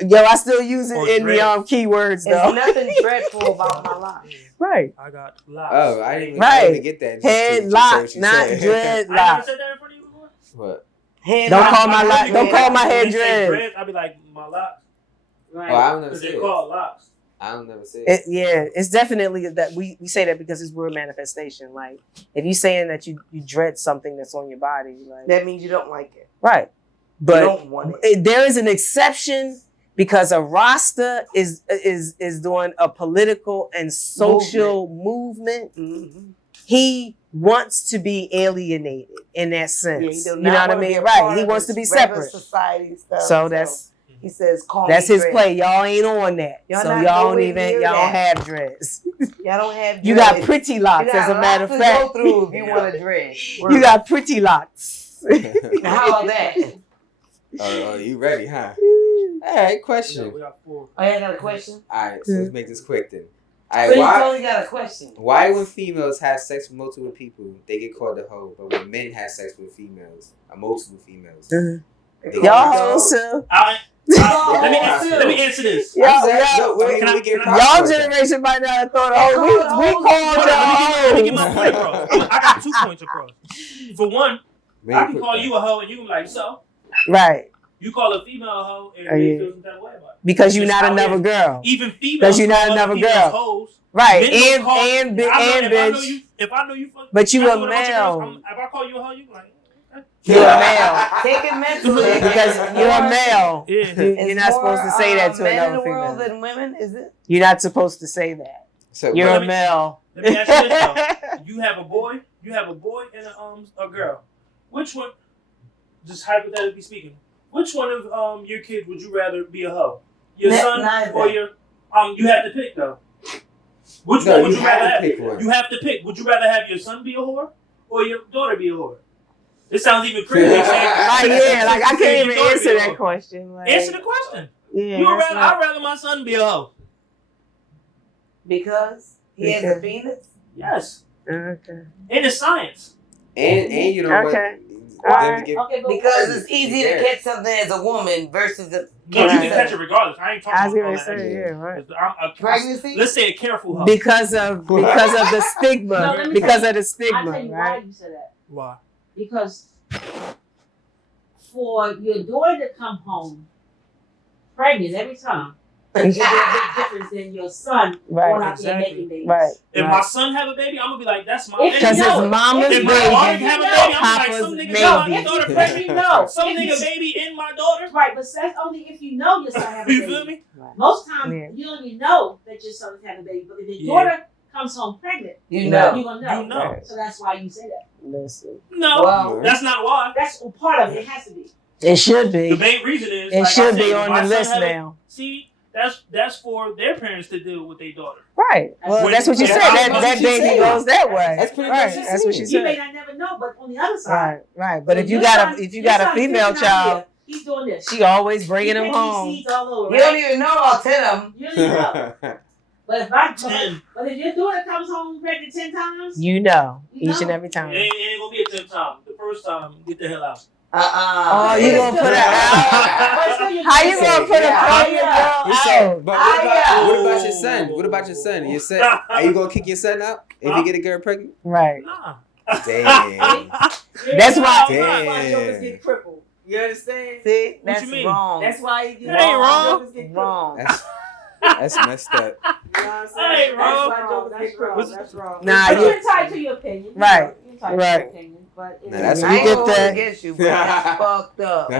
yo, I still use it in the keywords though. There's nothing dreadful about my life. Right. I got lots. Oh, I didn't even get that. Headlock, not I never dreadlock. said that in front of you before. What? Don't call my head When they say dread. dread, I be like my locks. Right. Oh, I don't never Because say they're it. called locks. I don't never say it. Yeah, it's definitely that we say that because it's word manifestation. Like, if you saying that you dread something that's on your body, like, That means you don't like it. right. You But don't want it. there is an exception because a Rasta is doing a political and social movement. Mm-hmm. He wants to be alienated in that Yeah, sense. he do You not know what I wanna be mean? a Right. part He of wants this to be regular separate. society stuff. So that's he says, call that's me his dread. play. Y'all ain't on that. Y'all So not y'all don't nowhere even near y'all don't that. have dreads. Y'all don't have You got dreads. pretty You locks, got as a matter of lots fact. to go through if you want a dread. You got pretty locks. Now, how about that? Oh, you ready, huh? All right, question. We got 4. Oh, yeah, I got a question? All right, so let's make this quick then. All But right, you only got a question. why when females have sex with multiple people, they get called a hoe, but when men have sex with females, multiple females, they get Y'all called a hoes too. Let me answer this. Y'all, Can y'all generation might not have thought, oh, we called Let me get y'all my point across. I got 2 points across. For one, Man, I can put call that. you a hoe and you can be like, so? Right. You call a female a hoe and Oh, they yeah. feel some type of way about it. Because you're It's not how it another is. girl. Even females. 'Cause you're not call other another females girl. hoes. Right. Men don't And call- bitch. If I know you fuck, But you mess a with bunch of girls, male. if I call you a hoe, you like, okay. You're a male. Take it mentally. Because you're a male. Yeah. You're It's not supposed to say that to men in another the world female. than women, is it? You're not supposed to say that. So, You're let a me- male. Let me ask you this though. You have a boy and a girl. Which one, just hypothetically speaking, which one of your kids would you rather be a hoe? Your son neither. or your you have to pick though. Which No, one would you you have rather to have? pick one. You have to pick. Would you rather have your son be a whore or your daughter be a whore? It sounds even crazy. Like, yeah, like I can't even Your daughter answer be a that hoe. question. Like, Answer the question. Yeah, I'd rather my son be a hoe. Because he has a penis? Yes. Okay. And it's science. and you know Okay. what? Alright. Them to get- Okay, but Because it's easy to Yeah. catch something as a woman versus a No, you can Right. catch it regardless. I ain't talking I was about gonna all that say, extra. yeah, right. pregnancy. Let's say a careful hoe. Because of the stigma. No, let me Because tell of the I'll stigma, tell you why right? you said that. Why? Because for your daughter to come home pregnant every time, There's a big difference than your son Right. going out there Exactly. making babies. Right. If my son have a baby, I'm gonna be like, that's my If baby. Because you his know it. mama's If If you my know daughter it, have a you baby, know. I'm like, Papa's some nigga baby. got No, my if daughter you pregnant. know. Some If nigga you- baby in my daughter. Right, but that's only if you know your son have a You baby. feel me? Most times Yeah. you don't even know that your son is having a baby, but if your Yeah. daughter comes home pregnant, You No. know. you're gonna know. You know. So that's why you say that. Listen. No, Well, that's not why. That's a part of it. It has to be. It should The be. main reason is It like I should said, be if on my the son list have a- now. See, that's for their parents to deal with their daughter. Right. Well, When- that's what you Yeah, said. that's That what that she baby said. goes that way. That's pretty right. much what That's what she You may said. not never know, but on the other side, Right. Right. But so if you your got son- a your female son fishing out child, here, he's doing this. she always He's bringing him taking home. these seeds all over, You don't right? even know all 10 of them. You don't even know. But if Ten. if your daughter comes home pregnant 10 times, You know, You each and know. every time. It ain't gonna be a 10th time. The first time, get the hell out. Oh, you gonna put her out? But still, How you gonna put a Yeah. pregnant He girl said, out? but what Oh. about your son? What about your son? Your son? Are you gonna kick your son out if you get a girl pregnant? Right. Nah. Damn. That's why- Why jokers get crippled. You understand? See, What that's you mean? wrong. That's why you That ain't wrong. jokers get crippled. Wrong. That's messed up. You know what I'm saying? That ain't wrong. That's why jokers get crippled. That's wrong. Nah, But you- you're entitled to your opinion. You Right. know, you're entitled Right. to your opinion. But Nah, that's You I ain't get gonna that. hold against you, but that's fucked up.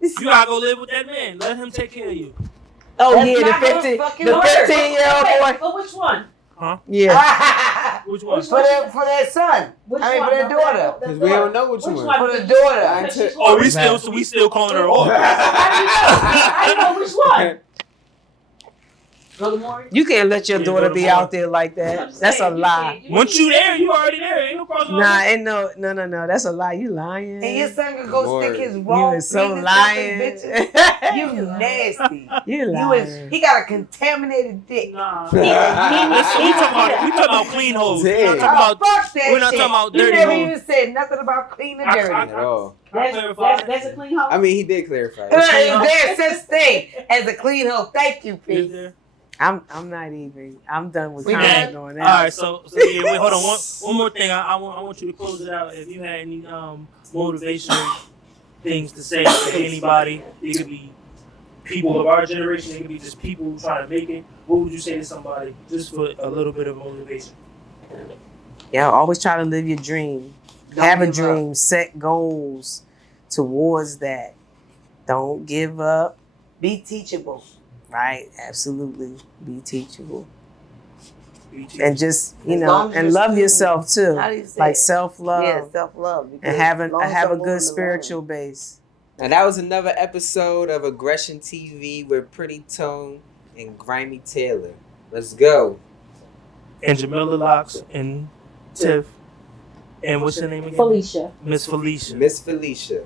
You gotta go live with that man. Let him take care of you. Oh That's yeah, not the gonna 15, fucking the work. 15-year-old boy. But which one? Yeah. Which one? for that son. Which I mean, one? for that daughter. Because we don't know which one. For the daughter. Because she's Oh, four. we still calling her off. How do you know which one? Brother Maury? You can't let your Yeah, daughter go to be Maury. out there like I'm that. just That's a saying, you lie. can't- Once you there, you already there. Ain't no crossover. Nah, ain't no. That's a lie. You lying. And your son can go Lord. stick his You raw is so penis up in lying. bitches. You nasty. You You lying. is, he got a contaminated dick. Nah. Yeah. Listen, we talking about clean hoes. We're not Yeah. talking about. Fuck that we're not shit. talking about You dirty never hoes. even said nothing about clean and I- dirty. At all. That's a clean hoe. I mean, he did clarify. There's such thing as a clean hoe. Thank you, Is Pete. there? I'm not even. I'm done with We commenting done? on All that. right, so yeah, wait, hold on. One more thing. I want you to close it out. If you had any motivational things to say to anybody, it could be people of our generation. It could be just people who trying to make it. What would you say to somebody just for a little bit of motivation? Yeah, always try to live your dream. Don't Have a give dream. Set goals towards that. Don't give up. Be teachable. Right? Absolutely. Be teachable. BT? And just, As long as and you're love student. yourself too. How do you say Like it? self-love. Yeah, self-love. And have a good spiritual base. And that was another episode of Aggression TV with Pretty Tone and Grimy Taylor. Let's go. And Jamillia, Locs, and Tiff. And what's your name again? Felicia. Miss Felicia. Miss Felicia.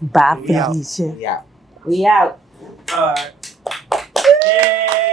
Bye, We out. Felicia. Yeah. We out. All right. Yay!